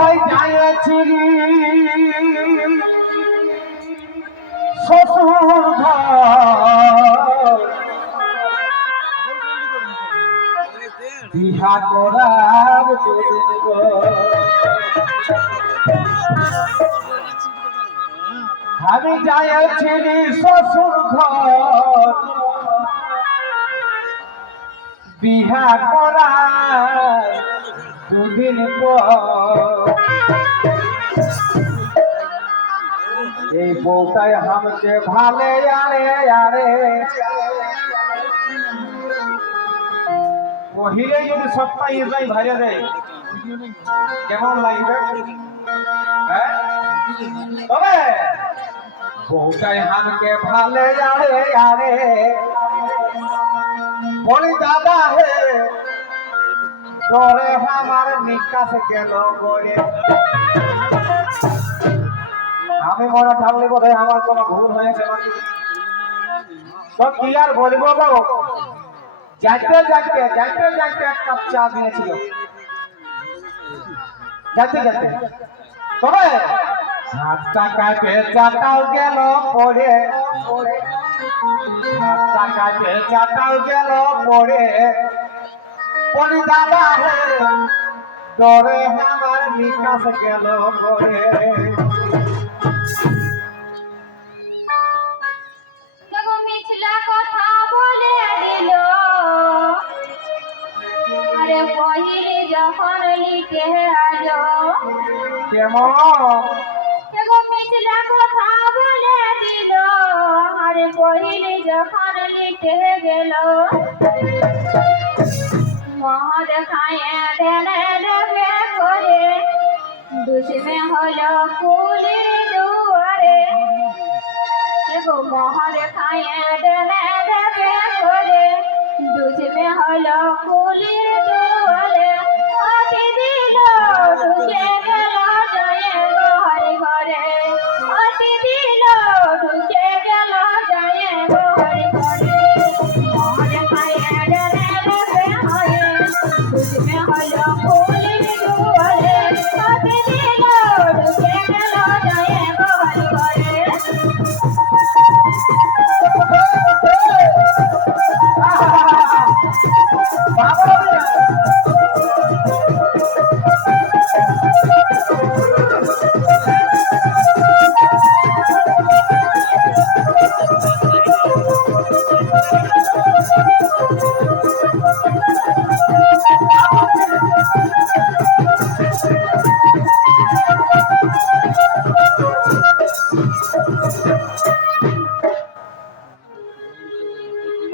হয় যাইছিলি শ্বশুর ঘর বিহা করার আমি যাইছিলি শ্বশুর ঘর বিহা করার দুদিন পর এই বউটাই আমাকে ভালে আরে আরে পহিলে যদি সপ্তাহ এটাই ভাইয়া দেয় কেমন লাগবে হ্যাঁ তবে বউটাই আমাকে ভালে আরে আরে বলি দাদা হে তোরে আমার নিকাশ গেল করে আমি মনে থাকলে বোধহয় আমার কোনো ভুল হয়েছে নাকি তো কি আর বলবো গো যাইতে যাইতে যাইতে যাইতে এক কাপ চা দিয়েছিল যাইতে যাইতে তবে হাত টাকায় বেচাটাও গেল পরে হাত টাকায় বেচাটাও গেল পরে বলি দাদা হে তোরে আমার নিকাশ গেল করে যখন লিখে আলো কেমন মিছিলা কথা বলে দিল আরে পহিলি যখন লিখে গেল মহদ খায়ে ঢেলে দেবে করে দুশ্মে হলো কুলি দুয়ারে মহদ খায়ে ঢেলে দেবে করে দুশ্মে হলো কুলি দুয়ারে অতি দিল ঢুকে গেল যায় ঘরে ঘরে অতি দিল ঢুকে গেল যায় ঘরে ঘরে মহদ খায়ে ঢেলে দেবে হয়ে দুশ্মে হলো কুলি দুয়ারে অতি দিল ঢুকে গেল যায় ঘরে ঘরে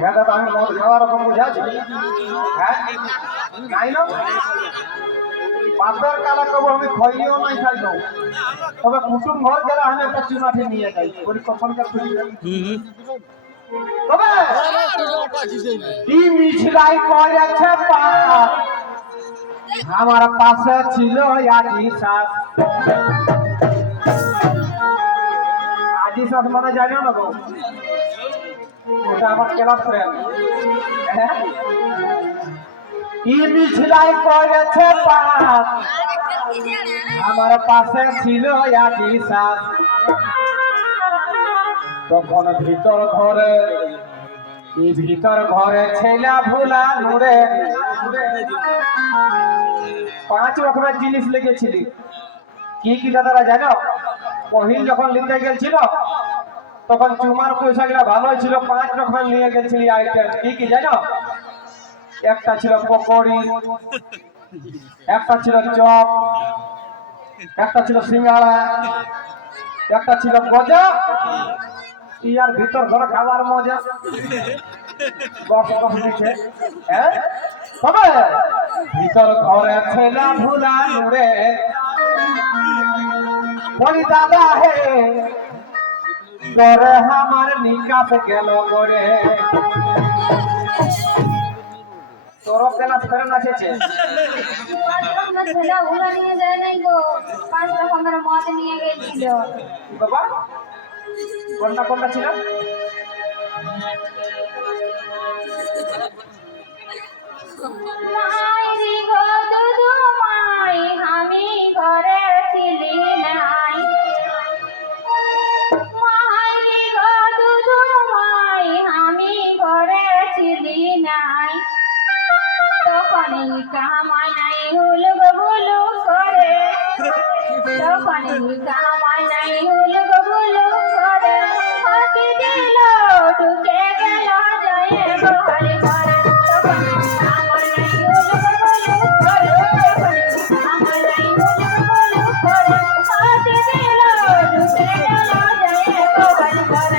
হ্যাঁ দাদা আমি মদ খাওয়ার রকম বুঝাচ্ছি হ্যাঁ নাই না বাপের কালা কব আমি খইও নাই খাই দাও তবে কুটুম ঘর গেলে আমি একটা চুনাঠি নিয়ে যাই ওই কখনকার খুশি তবে কি মিছিলাই করেছে পাপ আমার পাশে ছিল আজি শাস আজি শাস মানে জানিও না গো ওটা আমার ক্লাস ফ্রেন্ড কি মিছিলাই করেছে পাপ আমার পাশে ছিল আজি শাস তখন ভিতর ঘরে ছেলা ভুলা নুরে 5 রকমের জিনিস লিখেছিলি কি কি দাদারা জানো পহিল যখন লিখতে গেছিল তখন চুমার পয়সাগুলো ভালোই ছিল 5 রকমের নিয়ে গেছিলি আইটেম কি কি জানো একটা ছিল পকোড়ি একটা ছিল চপ একটা ছিল সিঙ্গাড়া একটা ছিল গজা ইয়ার ভিতর ধরে খাবার মজা দিচ্ছে হ্যাঁ তবে ভিতর ঘরে ছেলা ভুলা নুরে বলি দাদা হে তোরে আমার নিকাশ গেল করে তোর ক্লাস ফেরন আসেছে ছেলে ওগুলো নিয়ে যায় নাই গো 5 রকমের মদ নিয়ে গেছিল বাবা কোনটা কোনটা ছিল মাইরি গো দুদু মাই আমি ঘরে তখন কামাই নাই হলো বলো করে ফাঁকি দিল ঢুকে গেল জয়ে বহরে করে তখন কামাই নাই হলো বলো করে কামাই নাই হলো বলো করে ফাঁকি দিল ঢুকে গেল জয়ে বহরে করে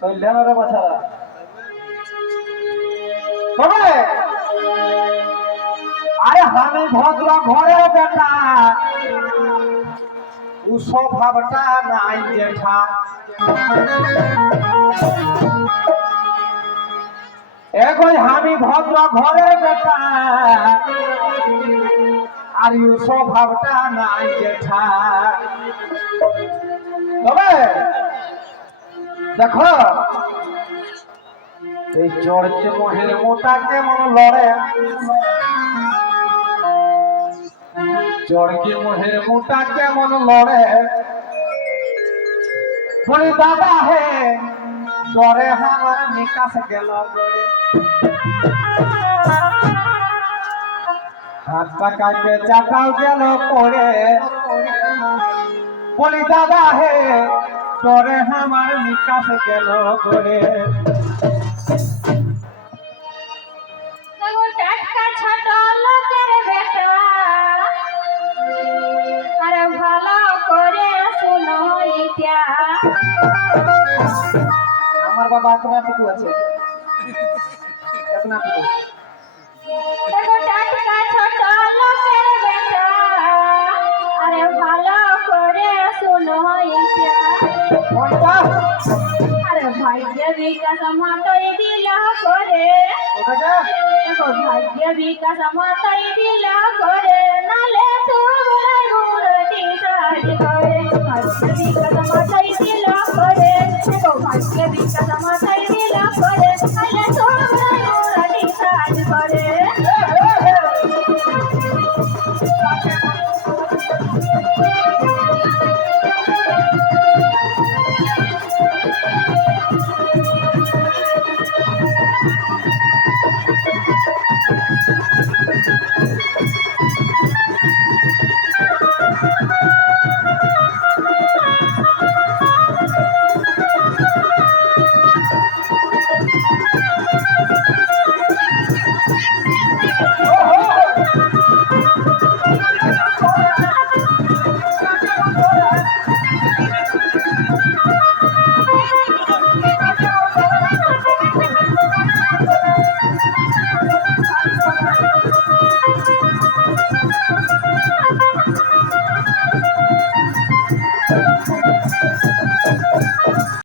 সৈল্যানরে বাছারা তবে আরে আমি ভদ্র ঘরে বেটা ও স্বভাবটা নাই জেঠা একই আমি ভদ্র ঘরে বেটা আর ও স্বভাবটা নাই জেঠা তবে দেখো এই চড়ছে মহের মোটা কেমন লড়ে চড়কে মহের মোটা কেমন লড়ে বলি দাদা হে ডরে আমার নিকাশ গেল গড়ে হাত পাকাকে চাটাও গেল পড়ে বলি দাদা হে ডরে আমার নিকাশ গেল গড়ে টাটকা ছোট লোকের বেটা আরে ভালো করে শুনো ইতিয়া আমার বাবা এতটুকু আছে এতটুকু দেখো টাটকা ছোট লোকের বেটা আরে ভালো করে শুনো ইতিয়া কোনটা আরে ভাগ্য বিকাশ মাতই দিলা করে ওটাকে দেখো ভাগ্য বিকাশ মাতই দিলা করে নালে তোমরা মুরতি সাজ করে ভাগ্য বিকাশ মাতই দিলা করে দেখো ভাগ্য বিকাশ মাতই দিলা করে নালে তোমরা মুরতি সাজ করে